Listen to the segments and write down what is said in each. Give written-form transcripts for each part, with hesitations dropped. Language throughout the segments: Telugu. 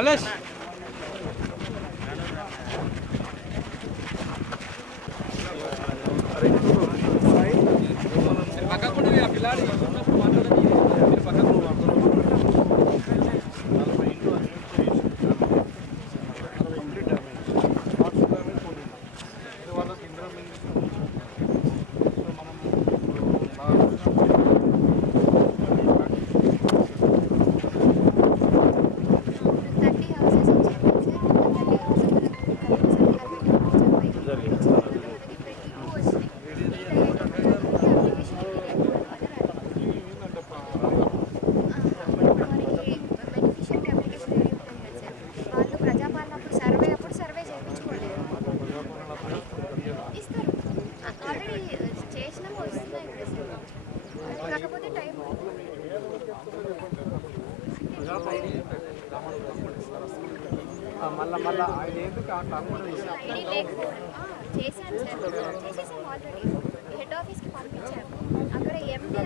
కలేష్ పక్కకుండా పిల్లాడి మాట్లాడండి మీరు పక్కకు మళ్ళా ఆయన ఎందుకు చేశాను ఆల్రెడీ హెడ్ ఆఫీస్కి పంపించాను అక్కడ ఎండి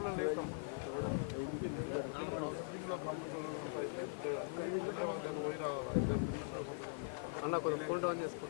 అంతే చెప్పాను అన్న కొంచెం ఫోన్ డౌన్ చేసుకో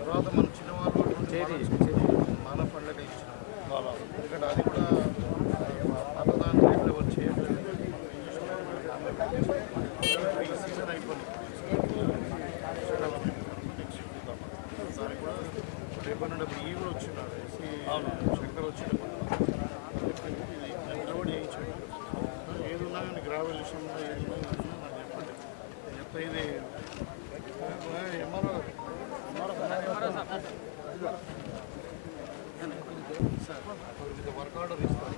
తర్వాత మన చిన్నవాళ్ళు మాల పండుగ ఇచ్చినాం ఎందుకంటే అది కూడా పాతదాని రేట్లో వచ్చి సీజన్ అయిపోయింది దానికి కూడా రేపన్నప్పుడు ఈ కూడా వచ్చినాడు శంకర్ వచ్చినప్పుడు లోడ్ చేయించాడు ఏది ఉన్నా కానీ గ్రావెల్ విషయంలో ఏది ఉన్నా నాకు చెప్పండి నేను చెప్తా ఇది ఎంఆర్ఓ వర్క్ ఆర్డర్ ఇస్తాను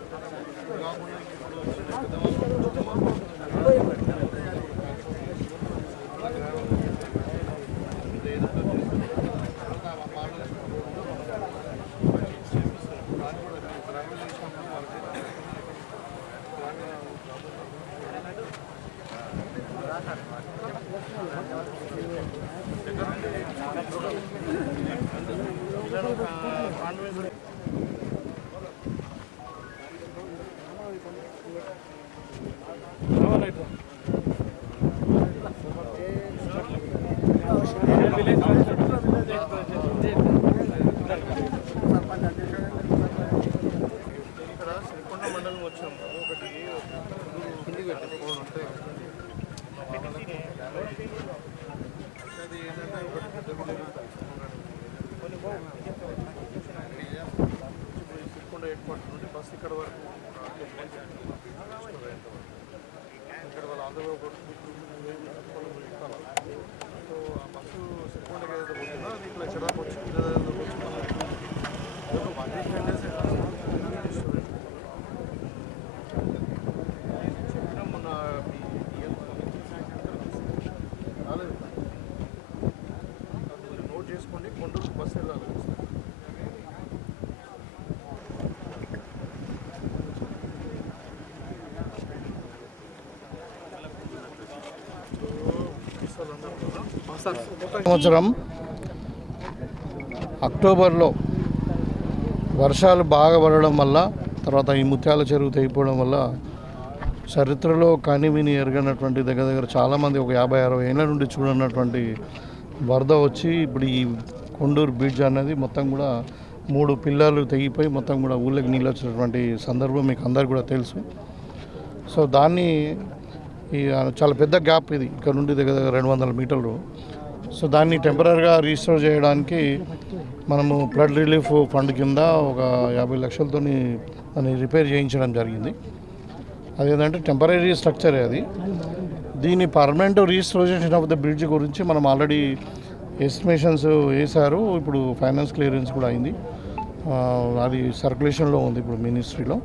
కాకుండా బస్ ఇక్కడ వరకు ఇక్కడ వాళ్ళ ఆంధ్రలో సో ఆ బస్సు సిరికొండకి ఏదైతే పోతుందో అది ఇక్కడ చెడాకు వచ్చి ఒక 1 వీక్ 10 డేస్ చెప్పినా మొన్న రాలేదు అది నోట్ చేసుకోండి కొండూరు బస్సు వెళ్ళాలి సంవత్సరం అక్టోబర్లో వర్షాలు బాగా పడడం వల్ల, తర్వాత ఈ ముత్యాల చెరువు తెగిపోవడం వల్ల చరిత్రలో కని విని ఎరగనటువంటి దగ్గర దగ్గర చాలామంది ఒక 50-60 ఏళ్ళ నుండి చూడనటువంటి వరద వచ్చి ఇప్పుడు ఈ కొండూరు బ్రిడ్జ్ అనేది మొత్తం కూడా 3 పిల్లర్లు తెగిపోయి మొత్తం కూడా ఊళ్ళకి నీళ్ళు వచ్చినటువంటి సందర్భం మీకు అందరికీ కూడా తెలుసు. సో దాన్ని ఈ చాలా పెద్ద గ్యాప్ ఇది, ఇక్కడ నుండి దగ్గర దగ్గర 200 మీటర్లు. సో దాన్ని టెంపరీగా రీస్టోర్ చేయడానికి మనము ఫ్లడ్ రిలీఫ్ ఫండ్ కింద ఒక 50 లక్షలతో దాన్ని రిపేర్ చేయించడం జరిగింది. అదేంటంటే టెంపరీ స్ట్రక్చరే అది. దీన్ని permanent restoration of the bridge గురించి మనం ఆల్రెడీ ఎస్టిమేషన్స్ వేశారు. ఇప్పుడు ఫైనాన్స్ క్లియరెన్స్ కూడా అయింది, అది సర్క్యులేషన్లో ఉంది ఇప్పుడు మినిస్ట్రీలో.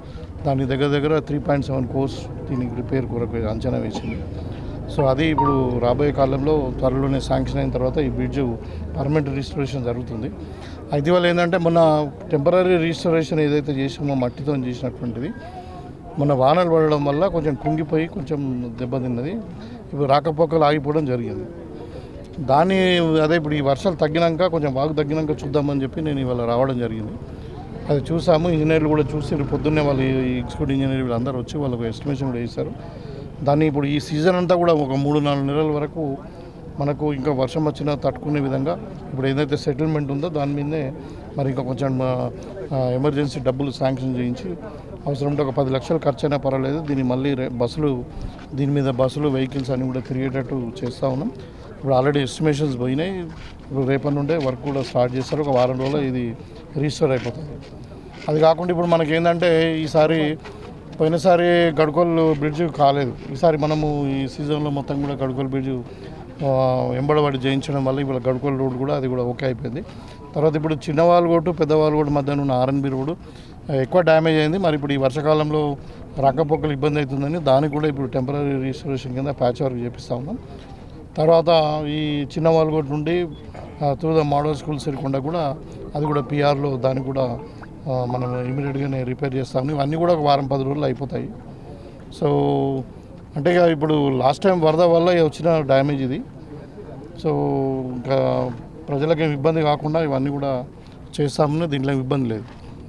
దాని దగ్గర దగ్గర 3.7 crores దీనికి రిపేర్ కొరకు అంచనా వేసింది. సో అది ఇప్పుడు రాబోయే కాలంలో త్వరలోనే శాంక్షన్ అయిన తర్వాత ఈ బ్రిడ్జ్ పర్మనెంట్ రీస్టోరేషన్ జరుగుతుంది. అయితే వల్ల ఏంటంటే మొన్న టెంపరీ రీస్టోరేషన్ ఏదైతే చేసామో మట్టితో చేసినటువంటిది మొన్న వానలు పడడం వల్ల కొంచెం కుంగిపోయి కొంచెం దెబ్బతిన్నది. ఇప్పుడు రాకపోకలు ఆగిపోవడం జరిగింది. దాన్ని అదే ఇప్పుడు ఈ వర్షాలు తగ్గినాక కొంచెం వాగు తగ్గినాక చూద్దామని చెప్పి నేను ఇవాళ రావడం జరిగింది. అది చూసాము, ఇంజనీర్లు కూడా చూసి పొద్దున్నే వాళ్ళు ఎగ్జిక్యూటివ్ ఇంజనీర్ వీళ్ళందరూ వచ్చి వాళ్ళకు ఎస్టిమేషన్ కూడా వేశారు. దాన్ని ఇప్పుడు ఈ సీజన్ అంతా కూడా ఒక 3-4 నెలల వరకు మనకు ఇంకా వర్షం వచ్చినా తట్టుకునే విధంగా ఇప్పుడు ఏదైతే సెటిల్మెంట్ ఉందో దాని మీదనే మరి ఇంకా కొంచెం ఎమర్జెన్సీ డబ్బులు శాంక్షన్ చేయించి అవసరం ఉంటే ఒక 10 లక్షలు ఖర్చు అయినా పర్వాలేదు, దీన్ని మళ్ళీ దీని మీద బస్సులు వెహికల్స్ అన్నీ కూడా తిరిగేటట్టు చేస్తూ ఉన్నాం. ఇప్పుడు ఆల్రెడీ ఎస్టిమేషన్స్ పోయినాయి. ఇప్పుడు రేపటి నుండే వర్క్ కూడా స్టార్ట్ చేస్తారు. ఒక వారం రోజుల్లో ఇది రీస్టోర్ అయిపోతుంది. అది కాకుండా ఇప్పుడు మనకేంటంటే ఈసారి పోయినసారి గడ్కోల్ బ్రిడ్జ్ కాలేదు. ఈసారి మనము ఈ సీజన్లో మొత్తం కూడా గడ్కోల్ బ్రిడ్జ్ ఎంబడబడి చేయించడం వల్ల ఇప్పుడు గడ్కోల్ రోడ్ కూడా అది కూడా ఓకే అయిపోయింది. తర్వాత ఇప్పుడు చిన్నవాళ్ళగోటు పెద్దవాళ్ళగోటు మధ్యన ఉన్న ఆర్ఎన్బి రోడ్డు ఎక్కువ డ్యామేజ్ అయింది. మరి ఇప్పుడు ఈ వర్షాకాలంలో రాకపోకలు ఇబ్బంది అవుతుందని దానికి కూడా ఇప్పుడు టెంపరీ రీస్టోరేషన్ కింద ప్యాచ్ వర్క్ చేపిస్తూ ఉన్నాం. తర్వాత ఈ చిన్నవాళ్ళగోటు నుండి through the model school Sirikonda కూడా అది కూడా పిఆర్లో దాన్ని కూడా మనం ఇమీడియట్గానే రిపేర్ చేస్తాము. ఇవన్నీ కూడా ఒక 10 రోజులు అయిపోతాయి. సో అంటే ఇప్పుడు లాస్ట్ టైం వరద వల్ల వచ్చిన డ్యామేజ్ ఇది. సో ఇంకా ప్రజలకి ఇబ్బంది కాకుండా ఇవన్నీ కూడా చేస్తామని, దీంట్లో ఇబ్బంది లేదు.